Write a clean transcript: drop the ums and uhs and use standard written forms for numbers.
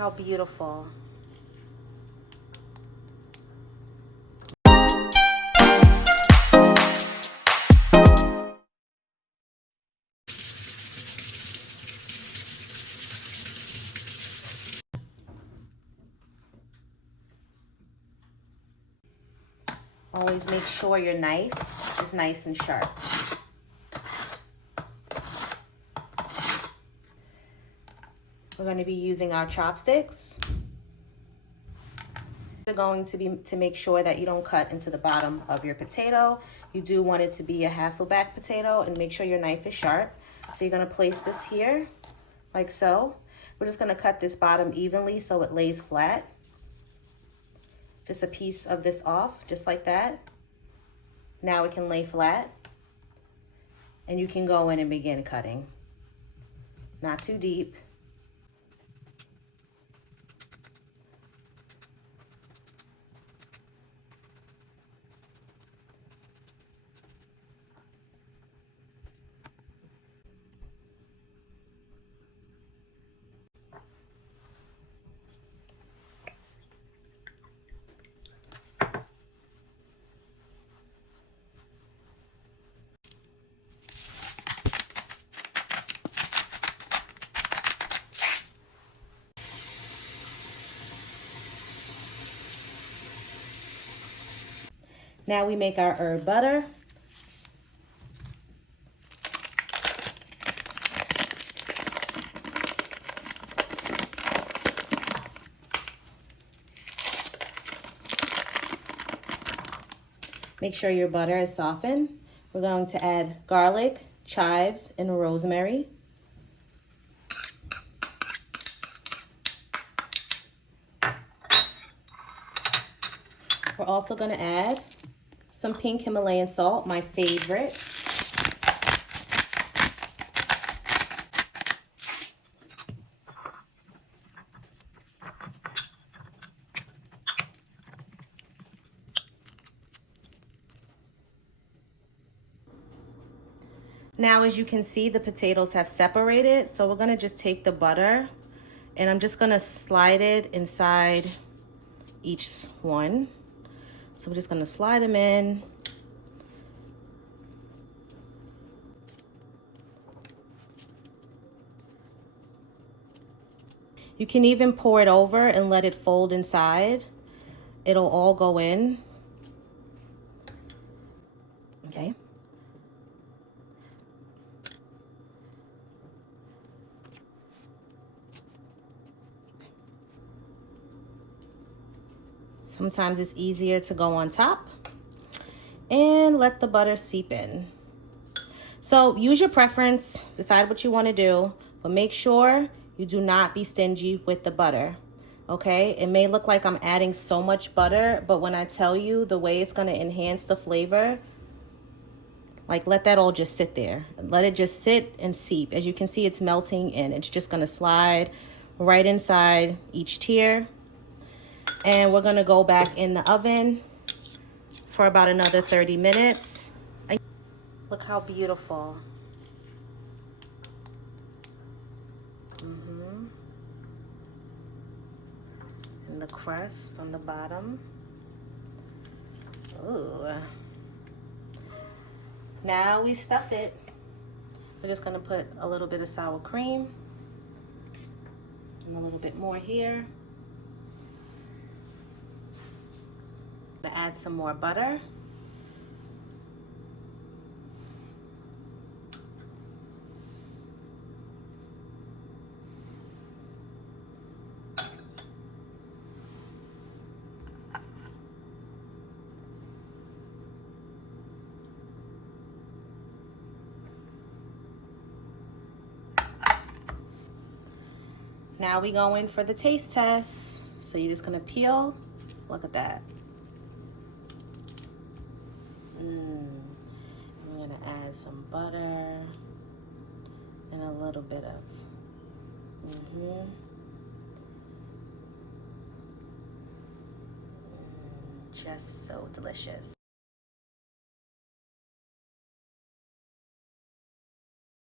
how beautiful. Always make sure your knife is nice and sharp. We're going to be using our chopsticks. They're going to be to make sure that you don't cut into the bottom of your potato. You do want it to be a Hasselback potato, and make sure your knife is sharp. So you're going to place this here like so. We're just going to cut this bottom evenly so it lays flat. Just a piece of this off, just like that. Now it can lay flat. And you can go in and begin cutting. Not too deep. Now we make our herb butter. Make sure your butter is softened. We're going to add garlic, chives, and rosemary. We're also going to add some pink Himalayan salt, my favorite. Now, as you can see, the potatoes have separated. So we're going to just take the butter and I'm just going to slide it inside each one. So we're just going to slide them in. You can even pour it over and let it fold inside. It'll all go in. Okay. Sometimes it's easier to go on top and let the butter seep in. So use your preference, decide what you want to do, but make sure you do not be stingy with the butter, okay? It may look like I'm adding so much butter, but when I tell you the way it's going to enhance the flavor, like let that all just sit there. Let it just sit and seep. As you can see, it's melting in. It's just going to slide right inside each tier. And we're gonna go back in the oven for about another 30 minutes. Look how beautiful. And the crust on the bottom. Ooh. Now we stuff it. We're just gonna put a little bit of sour cream and a little bit more here. Add some more butter. Now we go in for the taste test. So you're just gonna peel. Look at that. I'm gonna add some butter and a little bit of just so delicious.